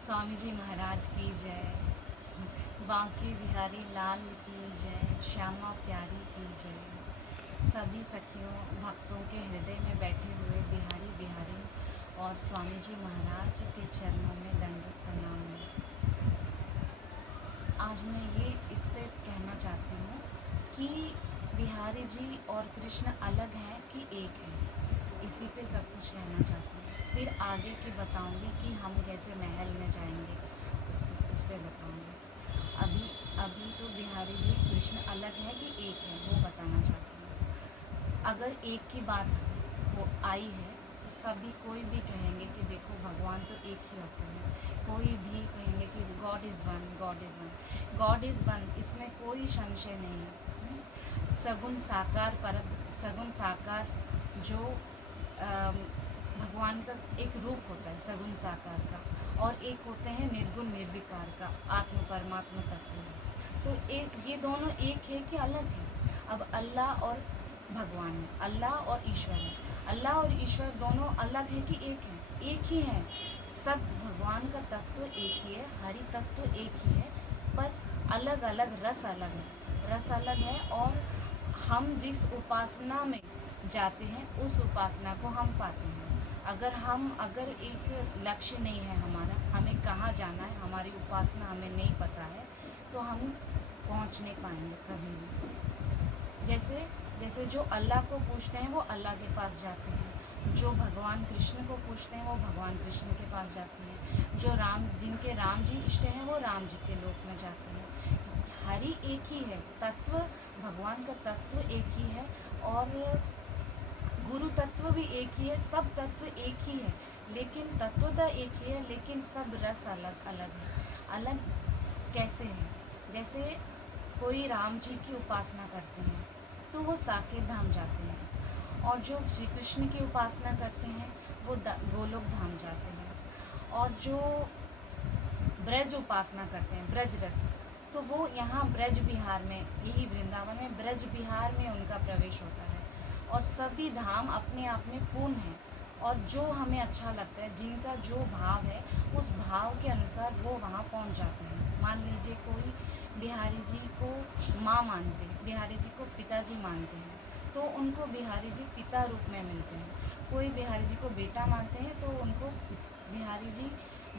स्वामी जी महाराज की जय। बांके बिहारी लाल की जय। श्यामा प्यारी की जय। सभी सखियों भक्तों के हृदय में बैठे हुए बिहारी बिहारी और स्वामी जी महाराज के चरणों में दंडवत प्रणाम है। आज मैं ये इस पे कहना चाहती हूँ कि बिहारी जी और कृष्ण अलग हैं कि एक है। इसी पे सब कुछ कहना चाहती हूँ। फिर आगे की बताऊंगी कि हम कैसे महल में जाएंगे, उस पे बताऊंगी। अभी अभी तो बिहारी जी कृष्ण अलग है कि एक है वो बताना चाहती हूँ। अगर एक की बात वो आई है तो सभी कोई भी कहेंगे कि देखो भगवान तो एक ही होते हैं। कोई भी कहेंगे कि God is one, God is one, God is one, इसमें कोई संशय नहीं है। सगुण साकार पर सगुण साकार जो भगवान का एक रूप होता है सगुण साकार का, और एक होते हैं निर्गुण निर्विकार का आत्म परमात्मा तत्व है। तो एक ये दोनों एक है कि अलग है। अब अल्लाह और भगवान है, अल्लाह और ईश्वर है। अल्लाह और ईश्वर दोनों अलग है कि एक है? एक ही है। सब भगवान का तत्व एक ही है, हरि तत्व एक ही है, पर अलग अलग रस अलग है, रस अलग है। और हम जिस उपासना में जाते हैं उस उपासना को हम पाते हैं। अगर एक लक्ष्य नहीं है हमारा, हमें कहाँ जाना है, हमारी उपासना हमें नहीं पता है, तो हम पहुँच नहीं पाएंगे कभी भी। जैसे जैसे जो अल्लाह को पूछते हैं वो अल्लाह के पास जाते हैं, जो भगवान कृष्ण को पूछते हैं वो भगवान कृष्ण के पास जाते हैं, जो जिनके राम जी इष्ट हैं वो राम जी के लोक में जाते हैं। हरि एक ही है, तत्व भगवान का तत्व एक ही है, और गुरु तत्व भी एक ही है, सब तत्व एक ही है, लेकिन तत्वतः एक ही है, लेकिन सब रस अलग अलग है। अलग कैसे है? जैसे कोई राम जी की उपासना करते हैं तो वो साकेत धाम जाते हैं, और जो श्री कृष्ण की उपासना करते हैं वो गोलोक धाम जाते हैं, और जो ब्रज उपासना करते हैं ब्रज रस, तो वो यहाँ ब्रज बिहार में, यही वृंदावन में ब्रज बिहार में उनका प्रवेश होता है। और सभी धाम अपने आप में पूर्ण है, और जो हमें अच्छा लगता है, जिनका जो भाव है उस भाव के अनुसार वो वहाँ पहुँच जाते हैं। मान लीजिए कोई बिहारी जी को माँ मानते हैं, बिहारी जी को पिताजी मानते हैं, तो उनको बिहारी जी पिता रूप में मिलते हैं। कोई बिहारी जी को बेटा मानते हैं तो उनको बिहारी जी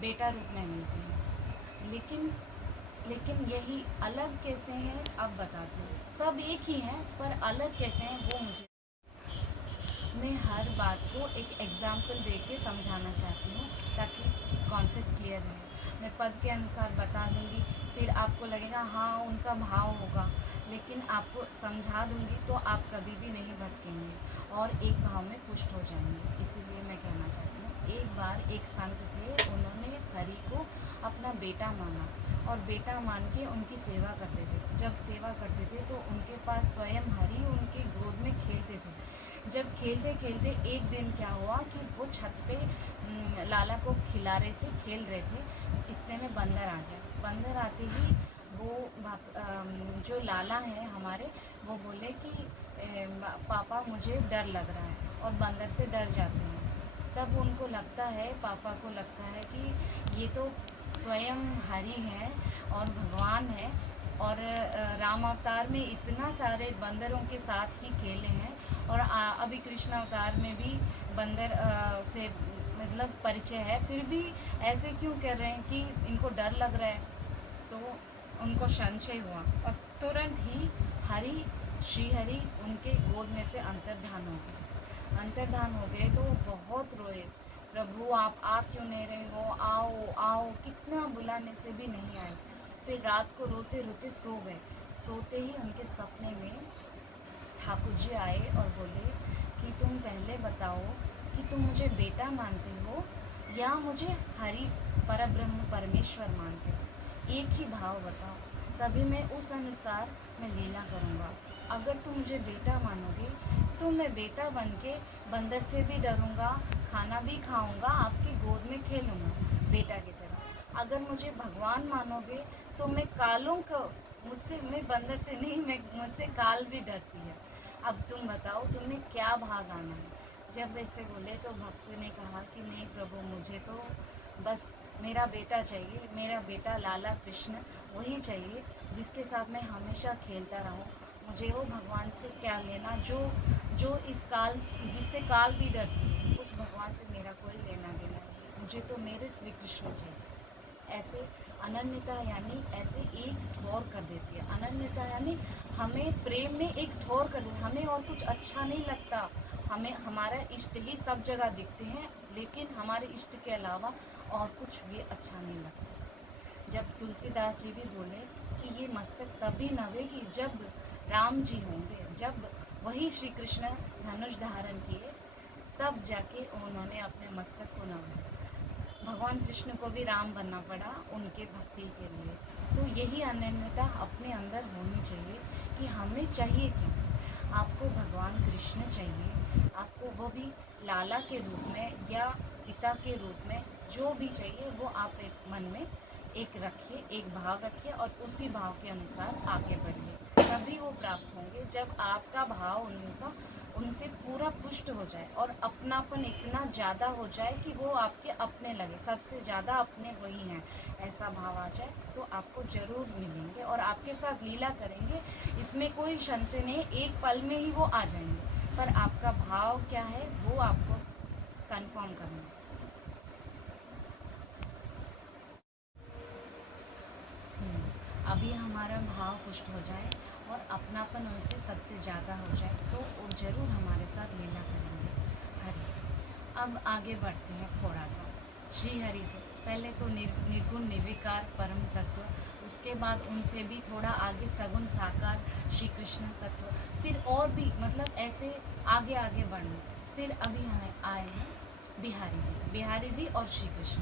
बेटा रूप में मिलते हैं। लेकिन लेकिन यही अलग कैसे हैं अब बताती हूँ। सब एक ही हैं पर अलग कैसे हैं वो मुझे, मैं हर बात को एक एग्जाम्पल दे के समझाना चाहती हूँ ताकि कॉन्सेप्ट क्लियर है। मैं पद के अनुसार बता दूँगी, फिर आपको लगेगा हाँ उनका भाव होगा, लेकिन आपको समझा दूँगी तो आप कभी भी नहीं भटकेंगे और एक भाव में पुष्ट हो जाएंगे। इसीलिए मैं कहना चाहती हूँ, एक बार एक संत थे, उन्होंने हरि को अपना बेटा माना और बेटा मान के उनकी सेवा करते थे। जब सेवा करते थे तो उनके पास स्वयं हरि उनके गोद में खेलते थे। जब खेलते खेलते एक दिन क्या हुआ कि वो छत पे लाला को खिला रहे थे, खेल रहे थे, इतने में बंदर आ गया। बंदर आते ही वो जो लाला है हमारे, वो बोले कि पापा मुझे डर लग रहा है, और बंदर से डर जाते हैं। तब उनको लगता है, पापा को लगता है कि ये तो स्वयं हरि है और भगवान है, और राम अवतार में इतना सारे बंदरों के साथ ही खेले हैं, और अभी कृष्ण अवतार में भी बंदर से मतलब परिचय है, फिर भी ऐसे क्यों कर रहे हैं कि इनको डर लग रहा है। तो उनको संशय हुआ और तुरंत ही हरि श्री हरि उनके गोद में से अंतर्धान हो गए। अंतर्धान हो गए तो वो बहुत रोए, प्रभु आप आ क्यों नहीं रहे हो, आओ आओ, कितना बुलाने से भी नहीं आए। फिर रात को रोते रोते सो गए। सोते ही उनके सपने में ठाकुर जी आए और बोले कि तुम पहले बताओ कि तुम मुझे बेटा मानते हो या मुझे हरि परब्रह्म परमेश्वर मानते हो, एक ही भाव बताओ, तभी मैं उस अनुसार मैं लीला करूँगा। अगर तुम मुझे बेटा मानोगे तो मैं बेटा बन के बंदर से भी डरूँगा, खाना भी खाऊँगा, आपकी गोद में खेलूँगा बेटा की तरह। अगर मुझे भगवान मानोगे तो मैं कालों को, मैं बंदर से नहीं, मैं मुझसे काल भी डरती है। अब तुम बताओ तुम्हें क्या भाग आना है। जब वैसे बोले तो भक्त ने कहा कि नहीं प्रभु, मुझे तो बस मेरा बेटा चाहिए, मेरा बेटा लाला कृष्ण वही चाहिए जिसके साथ मैं हमेशा खेलता रहूं। मुझे वो भगवान से क्या लेना जो जो इस काल जिससे काल भी डरती है, उस भगवान से मेरा कोई लेना देना नहीं। मुझे तो मेरे श्री कृष्ण चाहिए। ऐसे अनन्यता यानी ऐसे एक ठोर कर देती है। अनन्यता यानी हमें प्रेम में एक ठोर कर देती है। हमें और कुछ अच्छा नहीं लगता, हमें हमारा इष्ट ही सब जगह दिखते हैं, लेकिन हमारे इष्ट के अलावा और कुछ भी अच्छा नहीं लगता। जब तुलसीदास जी भी बोले कि ये मस्तक तभी नवेगी जब राम जी होंगे, जब वही श्री कृष्ण धनुष धारण किए, तब जाके उन्होंने अपने मस्तक को नवाया। भगवान कृष्ण को भी राम बनना पड़ा उनके भक्ति के लिए। तो यही अनन्यता अपने अंदर होनी चाहिए कि हमें चाहिए क्यों। आपको भगवान कृष्ण चाहिए, आपको वो भी लाला के रूप में या पिता के रूप में, जो भी चाहिए वो आप एक मन में एक रखिए, एक भाव रखिए और उसी भाव के अनुसार आगे बढ़िए। तभी वो प्राप्त होंगे जब आपका भाव उनसे पूरा पुष्ट हो जाए और अपनापन इतना ज़्यादा हो जाए कि वो आपके अपने लगे, सबसे ज़्यादा अपने वही हैं, ऐसा भाव आ जाए तो आपको ज़रूर मिलेंगे और आपके साथ लीला करेंगे। इसमें कोई संशय नहीं, एक पल में ही वो आ जाएंगे, पर आपका भाव क्या है वो आपको कंफर्म करना है। अभी हमारा भाव पुष्ट हो जाए और अपनापन उनसे सबसे ज़्यादा हो जाए तो वो ज़रूर हमारे साथ लीला करेंगे। हरि। अब आगे बढ़ते हैं थोड़ा सा श्री हरि से। पहले तो निर्गुण निर्विकार परम तत्व, उसके बाद उनसे भी थोड़ा आगे सगुण साकार श्री कृष्ण तत्व, फिर और भी मतलब ऐसे आगे आगे बढ़ना। फिर अभी आए हैं बिहारी जी और श्री कृष्ण।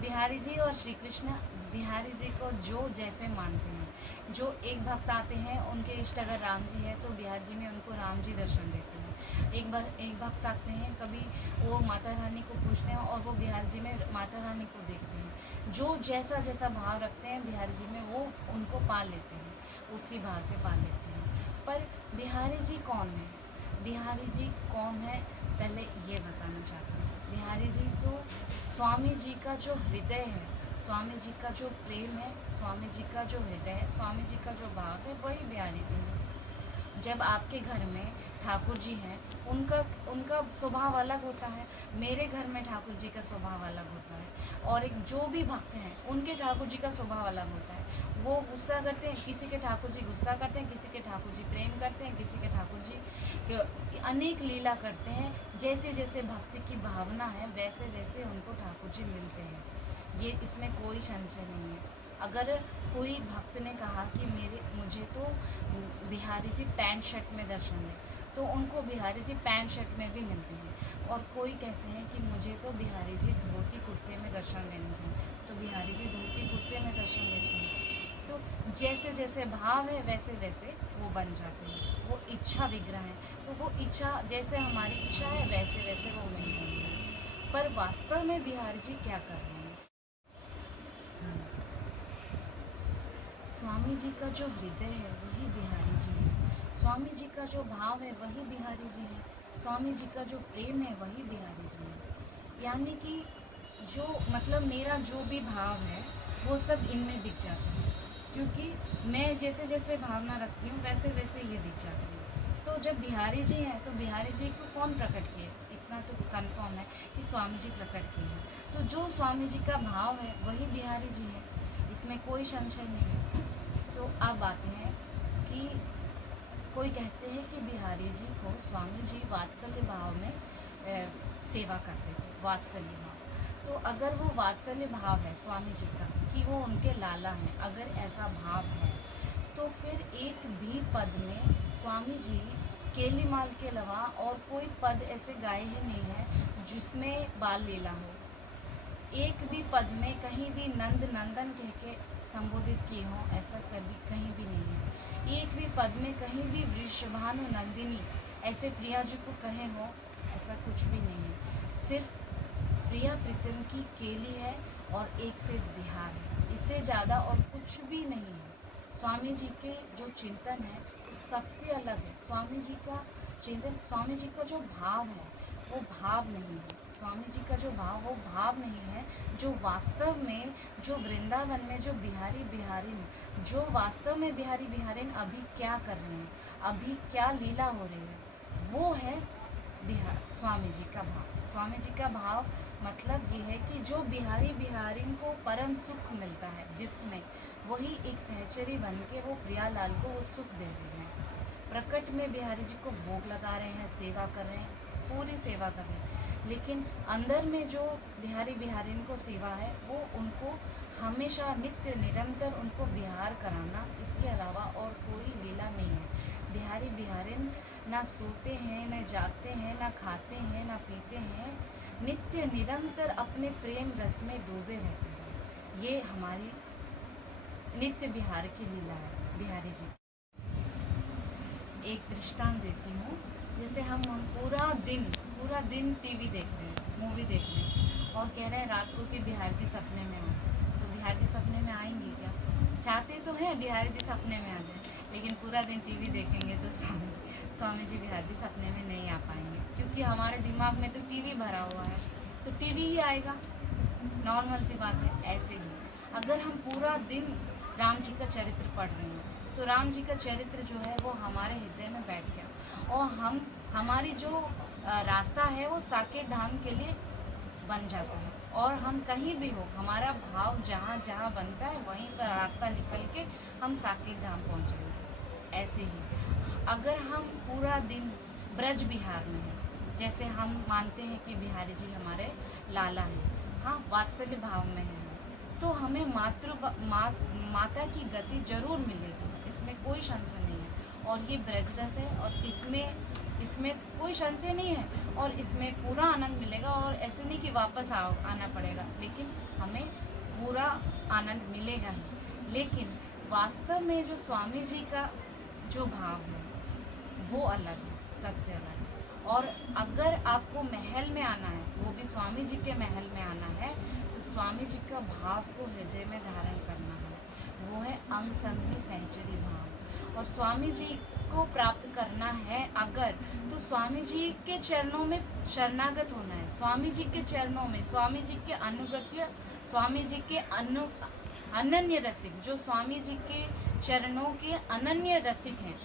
बिहारी जी और श्री कृष्ण बिहारी जी को जो जैसे मानते हैं, जो एक भक्त आते हैं उनके इष्ट अगर राम जी है तो बिहारी जी में उनको राम जी दर्शन देते हैं। एक भक्त आते हैं, कभी वो माता रानी को पूछते हैं और वो बिहारी जी में माता रानी को देखते हैं। जो जैसा जैसा भाव रखते हैं बिहारी जी में वो उनको पा लेते हैं, उसी भाव से पा लेते हैं। पर बिहारी जी कौन है? बिहारी जी कौन है पहले ये बताना चाहती हूँ। बिहारी जी तो स्वामी जी का जो हृदय है, स्वामी जी का जो प्रेम है, स्वामी जी का जो हृदय है, स्वामी जी का जो भाव है, वही बिहारी जी है। जब आपके घर में ठाकुर जी हैं, उनका स्वभाव अलग होता है, मेरे घर में ठाकुर जी का स्वभाव अलग होता है, और एक जो भी भक्त हैं उनके ठाकुर जी का स्वभाव अलग होता है। वो गुस्सा करते हैं, किसी के ठाकुर जी गुस्सा करते हैं, किसी के ठाकुर जी प्रेम करते हैं, किसी के ठाकुर जी अनेक लीला करते हैं। जैसे जैसे भक्ति की भावना है वैसे वैसे उनको ठाकुर जी मिलते हैं, ये इसमें कोई संशय नहीं है। अगर कोई भक्त ने कहा कि मुझे तो बिहारी जी पैंट शर्ट में दर्शन दें, तो उनको बिहारी जी पैंट शर्ट में भी मिलते हैं। और कोई कहते हैं कि मुझे तो बिहारी जी धोती कुर्ते में दर्शन देने चाहिए, तो बिहारी जी धोती कुर्ते में दर्शन देते हैं। तो जैसे जैसे भाव है वैसे वैसे वो बन जाते हैं, वो इच्छा विग्रह है। तो वो इच्छा जैसे हमारी इच्छा है वैसे वैसे वो मिल रही है। पर वास्तव में बिहारी जी क्या कर रहे हैं? स्वामी जी का जो हृदय है वही बिहारी जी है, स्वामी जी का जो भाव है वही बिहारी जी है, स्वामी जी का जो प्रेम है वही बिहारी जी है। यानी कि जो मतलब मेरा जो भी भाव है वो सब इनमें दिख जाता है, क्योंकि मैं जैसे जैसे भावना रखती हूँ वैसे वैसे ये दिख जाती है। तो जब बिहारी जी हैं तो बिहारी जी को कौन प्रकट किए? इतना तो कंफर्म है कि स्वामी जी प्रकट किए हैं। तो जो स्वामी जी का भाव है वही बिहारी जी है, इसमें कोई संशय नहीं है। तो अब आते हैं कि कोई कहते हैं कि बिहारी जी को स्वामी जी वात्सल्य भाव में सेवा करते थे, वात्सल्य भाव। तो अगर वो वात्सल्य भाव है स्वामी जी का कि वो उनके लाला हैं, अगर ऐसा भाव है तो फिर एक भी पद में स्वामी जी केलीमाल के अलावा और कोई पद ऐसे गाए ही नहीं है जिसमें बाल लीला हो। एक भी पद में कहीं भी नंद नंदन कह के संबोधित किए हों, ऐसा कभी कहीं भी नहीं है। एक भी पद में कहीं भी वृषभानु नंदिनी ऐसे प्रिया जी को कहे हों, ऐसा कुछ भी नहीं है। सिर्फ प्रिया प्रीतम की केली है और एक से बिहार है, इससे ज़्यादा और कुछ भी नहीं है। स्वामी जी के जो चिंतन है सबसे अलग है। स्वामी जी का चिंतन, स्वामी जी का जो भाव है वो भाव नहीं है। स्वामी जी का जो भाव, वो भाव नहीं है जो वास्तव में, जो वृंदावन में जो बिहारी बिहारिन, जो वास्तव में बिहारी बिहारिन अभी क्या कर रहे हैं, अभी क्या लीला हो रही है, वो है बिहार स्वामी जी का भाव। स्वामी जी का भाव मतलब ये है कि जो बिहारी बिहारिन को परम सुख मिलता है, जिसमें वही एक सहचरी बन के वो प्रियालाल को वो सुख दे रहे हैं। प्रकट में बिहारी जी को भोग लगा रहे हैं, सेवा कर रहे हैं, पूरी सेवा कर रहे हैं, लेकिन अंदर में जो बिहारी बिहारिन को सेवा है वो उनको हमेशा नित्य निरंतर उनको बिहार कराना, इसके अलावा और कोई लीला नहीं है। बिहारी बिहारिन ना सोते हैं, ना जागते हैं, ना खाते हैं, ना पीते हैं, नित्य निरंतर अपने प्रेम रस में डूबे रहते हैं। ये हमारी नित्य बिहार की लीला है बिहारी जी। एक दृष्टांत देती हूँ, जैसे हम पूरा दिन टीवी देख रहे हैं, मूवी देख रहे हैं और कह रहे हैं रात को कि बिहार जी सपने में आए, तो बिहार जी सपने में आएंगे क्या? चाहते तो हैं बिहारी जी सपने में आ जाए, लेकिन पूरा दिन टीवी देखेंगे तो स्वामी जी बिहार जी सपने में नहीं आ पाएंगे, क्योंकि हमारे दिमाग में तो टीवी भरा हुआ है, तो टीवी ही आएगा। नॉर्मल सी बात है। ऐसे ही अगर हम पूरा दिन राम जी का चरित्र पढ़ रहे हैं तो राम जी का चरित्र जो है वो हमारे हृदय में बैठ गया और हमारी जो रास्ता है वो साकेत धाम के लिए बन जाता है, और हम कहीं भी हो, हमारा भाव जहाँ जहाँ बनता है वहीं पर रास्ता निकल के हम साकेत धाम पहुँचेंगे। ऐसे ही अगर हम पूरा दिन ब्रज बिहार में हैं, जैसे हम मानते हैं कि बिहारी जी हमारे लाला हैं, हाँ वात्सल्य भाव में हैं, तो हमें माता की गति जरूर मिलेगी, इसमें कोई संशय नहीं है। और ये ब्रजरस है और इसमें कोई संशय नहीं है, और इसमें पूरा आनंद मिलेगा, और ऐसे नहीं कि वापस आना पड़ेगा, लेकिन हमें पूरा आनंद मिलेगा ही। लेकिन वास्तव में जो स्वामी जी का जो भाव है वो अलग है, सबसे अलग है। और अगर आपको महल में आना है, वो भी स्वामी जी के महल में आना है, तो स्वामी जी का भाव को हृदय में धारण करना है, वो है अंग संगनी सहचरी भाव। और स्वामी जी को प्राप्त करना है अगर, तो स्वामी जी के चरणों में शरणागत होना है, स्वामी जी के चरणों में, स्वामी जी के अनुगत्य, स्वामी जी के अनन्य रसिक, जो स्वामी जी के चरणों के अनन्य रसिक हैं,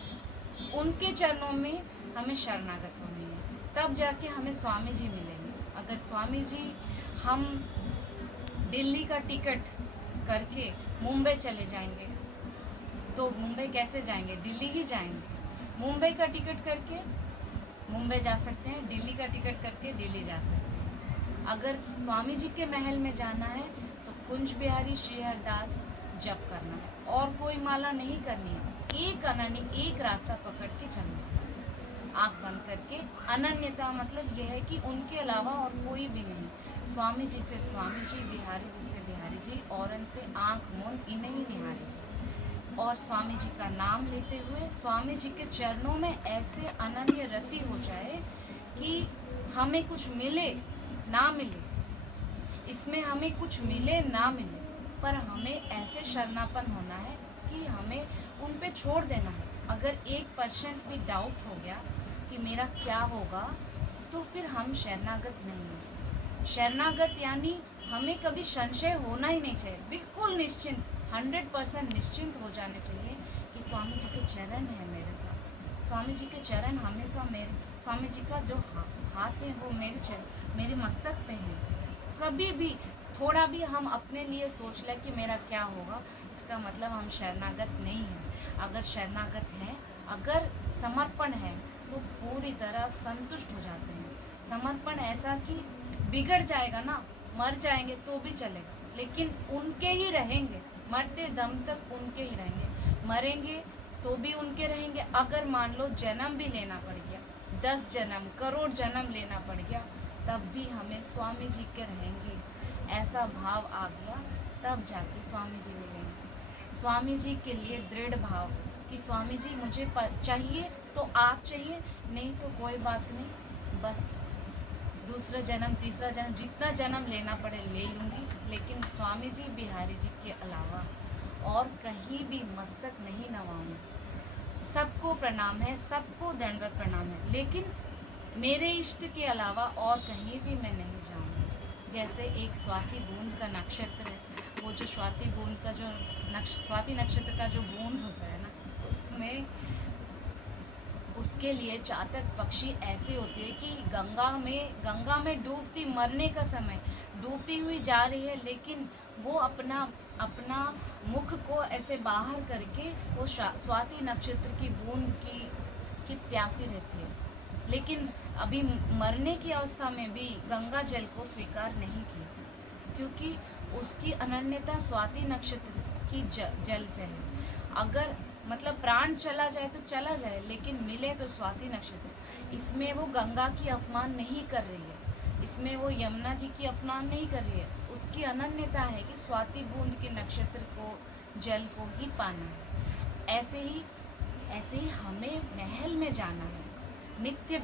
उनके चरणों में हमें शरणागत होनी है, तब जाके हमें स्वामी जी मिलेंगे। अगर स्वामी जी, हम दिल्ली का टिकट करके मुंबई चले जाएंगे तो मुंबई कैसे जाएंगे? दिल्ली ही जाएंगे। मुंबई का टिकट करके मुंबई जा सकते हैं, दिल्ली का टिकट करके दिल्ली जा सकते हैं। अगर स्वामी जी के महल में जाना है तो कुंज बिहारी श्री हरदास जप करना है, और कोई माला नहीं करनी है, एक अनन्य, एक रास्ता पकड़ के चलना है, आँख बंद करके। अनन्यता मतलब यह है कि उनके अलावा और कोई भी नहीं, स्वामी जी से स्वामी जी, बिहारी जी से बिहारी जी, और इनसे आँख मूंद इन्हें ही निहारी जी। और स्वामी जी का नाम लेते हुए स्वामी जी के चरणों में ऐसे अनन्य रति हो जाए कि हमें कुछ मिले ना मिले, इसमें हमें कुछ मिले ना मिले, पर हमें ऐसे शरणापन होना है कि हमें उन पे छोड़ देना है। अगर 1% भी डाउट हो गया कि मेरा क्या होगा, तो फिर हम शरणागत नहीं हैं। शरणागत यानी हमें कभी संशय होना ही नहीं चाहिए, बिल्कुल निश्चिंत, 100% निश्चिंत हो जाने चाहिए कि स्वामी जी के चरण है मेरे साथ। स्वामी जी के चरण हमेशा मेरे, स्वामी जी का जो हाथ है वो मेरे मस्तक पे है। कभी भी थोड़ा भी हम अपने लिए सोच लें कि मेरा क्या होगा, इसका मतलब हम शरणागत नहीं हैं। अगर शरणागत हैं, अगर समर्पण है, तो पूरी तरह संतुष्ट हो जाते हैं। समर्पण ऐसा कि बिगड़ जाएगा ना, मर जाएंगे तो भी चलेगा, लेकिन उनके ही रहेंगे, मरते दम तक उनके ही रहेंगे, मरेंगे तो भी उनके रहेंगे। अगर मान लो जन्म भी लेना पड़ गया, 10 जन्म, करोड़ जन्म लेना पड़ गया, तब भी हमें स्वामी जी के रहेंगे, ऐसा भाव आ गया, तब जाके स्वामी जी मिलेंगे। स्वामी जी के लिए दृढ़ भाव कि स्वामी जी मुझे चाहिए तो आप चाहिए, नहीं तो कोई बात नहीं, बस दूसरा जन्म, तीसरा जन्म, जितना जन्म लेना पड़े ले लूँगी, लेकिन स्वामी जी बिहारी जी के अलावा और कहीं भी मस्तक नहीं नवाऊंगी। सबको प्रणाम है, सबको दंडवत प्रणाम है, लेकिन मेरे इष्ट के अलावा और कहीं भी मैं नहीं जाऊंगी। जैसे एक स्वाति बूंद का नक्षत्र है, वो जो स्वाति बूंद का जो स्वाति नक्षत्र का जो बूंद होता है ना, उसमें उसके लिए चातक पक्षी ऐसी होती है कि गंगा में डूबती, मरने का समय, डूबती हुई जा रही है, लेकिन वो अपना अपना मुख को ऐसे बाहर करके वो स्वाति नक्षत्र की बूंद की प्यासी रहती है। लेकिन अभी मरने की अवस्था में भी गंगा जल को स्वीकार नहीं किया, क्योंकि उसकी अनन्यता स्वाति नक्षत्र की जल से है। अगर मतलब प्राण चला जाए तो चला जाए, लेकिन मिले तो स्वाति नक्षत्र। इसमें वो गंगा की अपमान नहीं कर रही है, इसमें वो यमुना जी की अपमान नहीं कर रही है। उसकी अनन्यता है कि स्वाति बूंद के नक्षत्र को, जल को ही पाना है। ऐसे ही हमें महल में जाना है। नित्य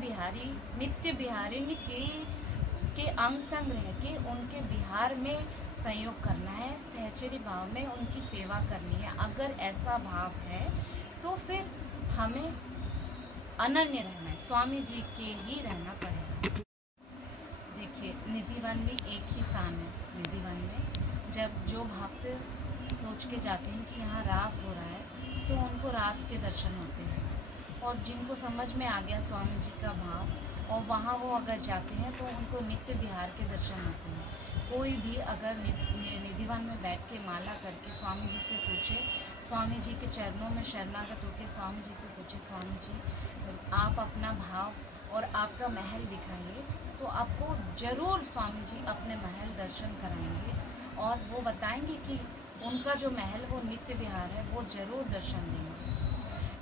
बिहारी के अंग संग रह के उनके बिहार में संयोग करना है, सहचरी भाव में उनकी सेवा करनी है। अगर ऐसा भाव है तो फिर हमें अनन्य रहना है, स्वामी जी के ही रहना पड़ेगा। देखिए, निधिवन भी एक ही स्थान है। निधिवन में जब जो भक्त सोच के जाते हैं कि यहाँ रास हो रहा है, तो उनको रास के दर्शन होते हैं। और जिनको समझ में आ गया स्वामी जी का भाव, और वहाँ वो अगर जाते हैं तो उनको नित्य बिहार के दर्शन होते हैं। कोई भी अगर निधिवन में बैठ के माला करके स्वामी जी से पूछे, स्वामी जी के चरणों में शरणागत होकर स्वामी जी से पूछे, स्वामी जी आप अपना भाव और आपका महल दिखाइए, तो आपको जरूर स्वामी जी अपने महल दर्शन कराएंगे और वो बताएंगे कि उनका जो महल वो नित्य विहार है, वो जरूर दर्शन देंगे।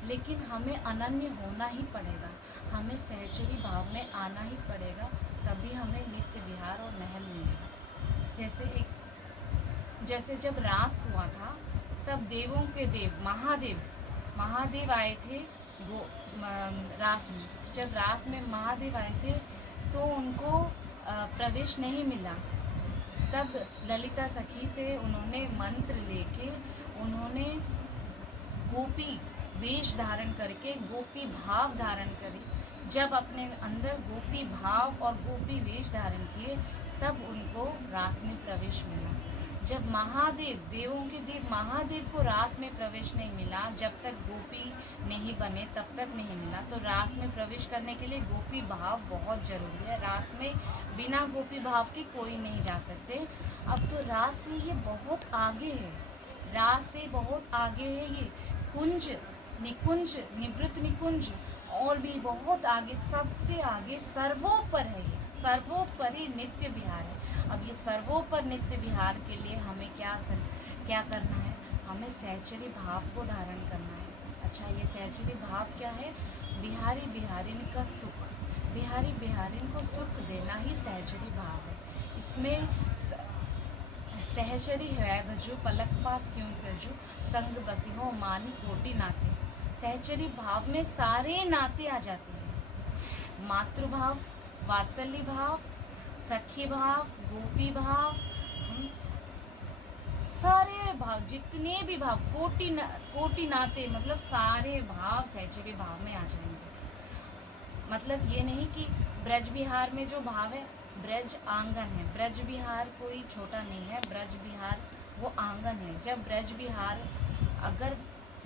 लेकिन हमें अनन्य होना ही पड़ेगा, हमें सहचरी भाव में आना ही पड़ेगा, तभी हमें नित्य विहार और महल मिलेगा। जैसे जब रास हुआ था, तब देवों के देव महादेव आए थे वो रास में। जब रास में महादेव आए थे तो उनको प्रवेश नहीं मिला। तब ललिता सखी से उन्होंने मंत्र लेके, उन्होंने गोपी वेश धारण करके, गोपी भाव धारण करे। जब अपने अंदर गोपी भाव और गोपी वेश धारण किए, तब उनको रास में प्रवेश मिला। जब देवों के देव महादेव को रास में प्रवेश नहीं मिला, जब तक गोपी नहीं बने तब तक नहीं मिला। तो रास में प्रवेश करने के लिए गोपी भाव बहुत जरूरी है। रास में बिना गोपी भाव के कोई नहीं जा सकते। अब तो रास से ये बहुत आगे है, रास से बहुत आगे है। ये कुंज, निकुंज, निवृत्त निकुंज और भी बहुत आगे, सबसे आगे सर्वोपर है। ये सर्वोपरि नित्य विहार है। अब ये सर्वोपर नित्य विहार के लिए हमें क्या करना है? हमें सहचरी भाव को धारण करना है। अच्छा, ये सहचरी भाव क्या है? बिहारी बिहारिन का सुख, बिहारी बिहारिन को सुख देना ही सहचरी भाव है। इसमें सहचरी है भजू, पलक पास क्यों तजू, संग बसी हो मानी कोटि नाते। सहचरी भाव में सारे नाते आ जाते हैं। मातृभाव, वात्सल्य भाव, सखी भाव, गोपी भाव, सारे भाव, जितने भी भाव, कोटि नाते, मतलब सारे भाव सहचरी भाव में आ जाएंगे। मतलब ये नहीं कि ब्रज विहार में जो भाव है, ब्रज आंगन है, ब्रज विहार कोई छोटा नहीं है, ब्रज विहार वो आंगन है। जब ब्रज विहार अगर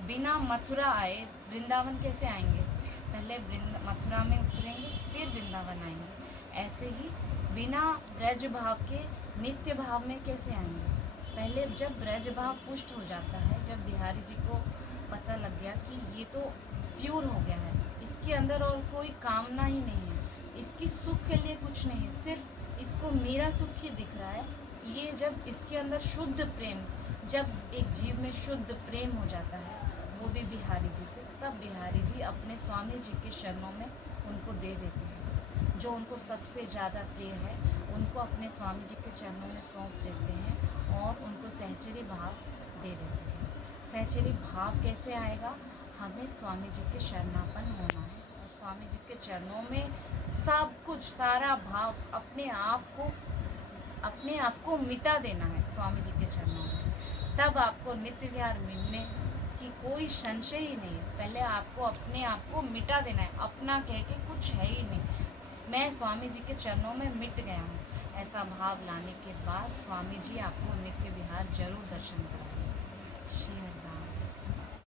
बिना मथुरा आए वृंदावन कैसे आएंगे? पहले मथुरा में उतरेंगे, फिर वृंदावन आएंगे। ऐसे ही बिना ब्रज भाव के नित्य भाव में कैसे आएंगे? पहले जब ब्रज भाव पुष्ट हो जाता है, जब बिहारी जी को पता लग गया कि ये तो प्योर हो गया है, इसके अंदर और कोई कामना ही नहीं है, इसकी सुख के लिए कुछ नहीं है, सिर्फ इसको मेरा सुख ही दिख रहा है। ये जब इसके अंदर शुद्ध प्रेम, जब एक जीव में शुद्ध प्रेम हो जाता है, वो भी बिहारी जी से, तब बिहारी जी अपने स्वामी जी के चरणों में उनको दे देते हैं। जो उनको सबसे ज़्यादा प्रिय है, उनको अपने स्वामी जी के चरणों में सौंप देते हैं और उनको सहचरी भाव दे देते हैं। सहचरी भाव कैसे आएगा? हमें स्वामी जी के शरणापन होना है और स्वामी जी के चरणों में सब कुछ, सारा भाव, अपने आप को मिटा देना है स्वामी जी के चरणों में। तब आपको नित्य विहार मिलने की कोई संशय ही नहीं है। पहले आपको अपने आप को मिटा देना है, अपना कह के कुछ है ही नहीं, मैं स्वामी जी के चरणों में मिट गया हूँ। ऐसा भाव लाने के बाद स्वामी जी आपको नित्य विहार जरूर दर्शन कराएंगे।